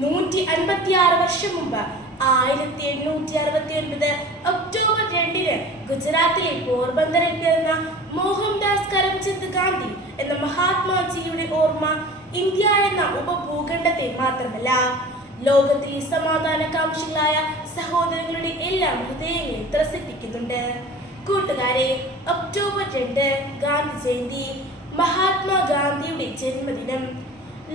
നൂറ്റി അൻപത്തിയാറ് വർഷം മുമ്പ് ആയിരത്തി എണ്ണൂറ്റി അറുപത്തി ഒൻപത് ഒക്ടോബർ രണ്ടിന് ഗുജറാത്തിലെ പോർബന്ദറിൽ പിറന്ന മോഹൻദാസ് കരംചന്ദ് ഗാന്ധി എന്ന മഹാത്മാജിയുടെ ഓർമ്മ ഇന്ത്യ എന്ന ഉപഭൂഖണ്ഡത്തെ മാത്രമല്ല. ലോകത്തിലെ സമാധാനകാംക്ഷികളായ സഹോദരങ്ങളുടെ എല്ലാം ഹൃദയങ്ങളെ ത്രസിപ്പിക്കുന്നുണ്ട്. കൂട്ടുകാരെ ഒക്ടോബർ രണ്ട് ഗാന്ധി ജയന്തി മഹാത്മാഗാന്ധിയുടെ ജന്മദിനം.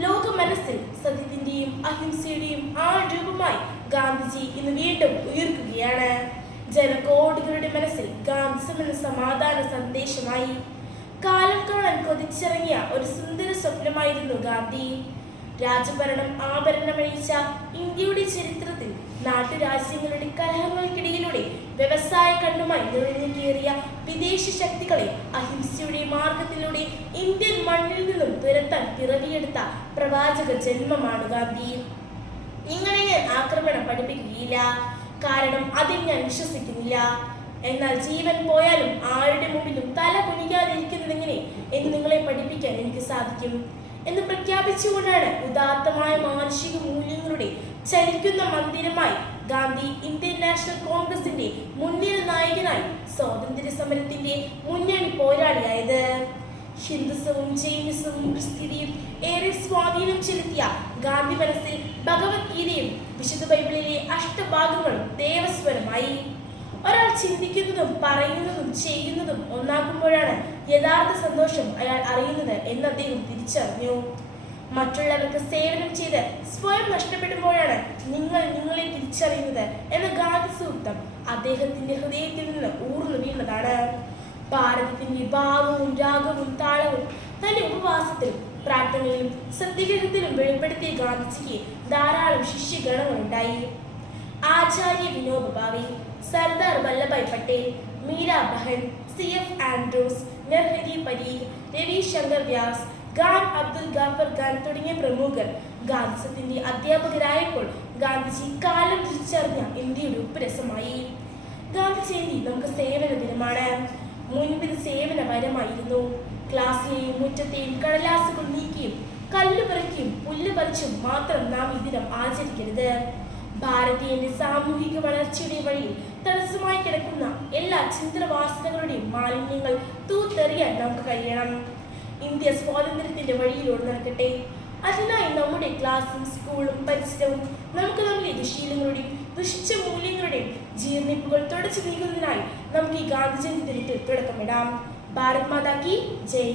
ലോക മനസ്സിൽ സത്യത്തിന്റെയും അഹിംസയുടെയും ആ രൂപമായി ഗാന്ധിജി ഇന്ന് വീണ്ടും ഉയർക്കുകയാണ്. ജനകോടികളുടെ മനസ്സിൽ ഗാന്ധിസം എന്ന സമാധാന സന്ദേശമായി. കാലം കാണാൻ കൊതിച്ചിറങ്ങിയ ഒരു സുന്ദര സ്വപ്നമായിരുന്നു ഗാന്ധി. രാജഭരണം ആഭരണമണിയിച്ച ഇന്ത്യയുടെ ചരിത്രത്തിൽ നാട്ടുരാജ്യങ്ങളുടെ കലഹങ്ങൾക്കിടയിലൂടെ വ്യവസായ കണ്ണുമായി നിറഞ്ഞു കയറിയ വിദേശ ശക്തികളെ അഹിംസയുടെ മാർഗത്തിലൂടെ ഇന്ത്യൻ മണ്ണിൽ നിന്നും തുരത്താൻ പിറവിയെടുത്ത പ്രവാചക ജന്മമാണ് ഗാന്ധി. നിങ്ങളെ ഞാൻ ആക്രമണം പഠിപ്പിക്കുകയില്ല. കാരണം അതിൽ ഞാൻ വിശ്വസിക്കുന്നില്ല. എന്നാൽ ജീവൻ പോയാലും ആരുടെ മുമ്പിലും തല കുനിക്കാതിരിക്കുന്നതെങ്ങനെ എന്ന് നിങ്ങളെ പഠിപ്പിക്കാൻ എനിക്ക് സാധിക്കും. എന്ന് പ്രഖ്യാപിച്ചുകൊണ്ടാണ് ഉദാത്തമായ മാനുഷിക മൂല്യങ്ങളുടെ ചലിക്കുന്ന മന്ദിരമായി ഗാന്ധി ഇന്ത്യൻ നാഷണൽ കോൺഗ്രസിന്റെ മുൻനിര നായകനായി സ്വാതന്ത്ര്യ സമരത്തിന്റെ മുന്നണി പോരാളിയായത്. ഹിന്ദുസവും ജൈനിസവും ക്രിസ്ത്യതയും ഏറെ സ്വാധീനം ചെലുത്തിയ ഗാന്ധി മനസ്സിൽ ഭഗവത്ഗീതയും വിശുദ്ധ ബൈബിളിലെ അഷ്ടഭാഗങ്ങളും ദേവസ്വരമായി. ഒരാൾ ചിന്തിക്കുന്നതും പറയുന്നതും ചെയ്യുന്നതും ഒന്നാകുമ്പോഴാണ് യഥാർത്ഥ സന്തോഷം അയാൾ അറിയുന്നത് എന്ന് അദ്ദേഹം തിരിച്ചറിഞ്ഞു. മറ്റുള്ളവർക്ക് സേവനം ചെയ്ത് സ്വയം നഷ്ടപ്പെടുമ്പോഴാണ് നിങ്ങൾ നിങ്ങളെ തിരിച്ചറിയുന്നത് എന്ന ഗാന്ധി സൂക്തം അദ്ദേഹത്തിന്റെ ഹൃദയത്തിൽ നിന്ന് ഊർന്നു വീണതാണ്. ഭാരതത്തിന്റെ ഭാവവും രാഗവും താളവും തന്റെ ഉപവാസത്തിൽ പ്രാർത്ഥനയിലും സത്യഗ്രഹത്തിലും വെളിപ്പെടുത്തിയ ഗാന്ധിജിക്ക് ധാരാളം ശിഷ്യഗണങ്ങളുണ്ടായി. Acharya Vinoba Bhave Sardar Vallabhbhai Patel Meera Behn C F Andrews Narhari Parikh Ravishankar Vyas Khan Abdul Ghaffar Khan തുടങ്ങിയ പ്രമുഖർ ഗാന്ധിസത്തിന്റെ അധ്യാപകരായപ്പോൾ ഗാന്ധിജി കാലം തിരിച്ചറിഞ്ഞ ഇന്ത്യയുടെ ഉപ്പുരസമായി. ഗാന്ധി ജയന്തി നമുക്ക് സേവന ദിനമാണ്. മുൻപ് ഇത് സേവന വരമായിരുന്നു. ക്ലാസ്സിലെയും മുറ്റത്തെയും കടലാസുകൾ നീക്കിയും കല്ലുപറിക്കും പുല്ലുപറിച്ചും പുല്ല് പറിച്ചും മാത്രം നാം ഈ ദിനം ആചരിക്കരുത്. ഭാരതീയന്റെ സാമൂഹിക വളർച്ചയുടെ വഴിയിൽ തടസ്സമായി കിടക്കുന്ന എല്ലാ ചിന്തവാസനകളുടെയും മാലിന്യങ്ങൾ തൂത്തെറിയാൻ നമുക്ക് കഴിയണം. ഇന്ത്യ സ്വാതന്ത്ര്യത്തിന്റെ വഴിയിലൂടെ നടക്കട്ടെ. അതിനായി നമ്മുടെ ക്ലാസ്സും സ്കൂളും പരിസരവും നമുക്ക് നമ്മുടെ ദുശീലങ്ങളുടെയും ദുഷിച്ച മൂല്യങ്ങളുടെയും ജീർണിപ്പുകൾ തുടച്ചു നീക്കുന്നതിനായി നമുക്ക് ഈ ഗാന്ധി ജയന്തി ദിനത്തിൽ തുടക്കമിടാം. ഭാരത് മാതാ കി ജയ്.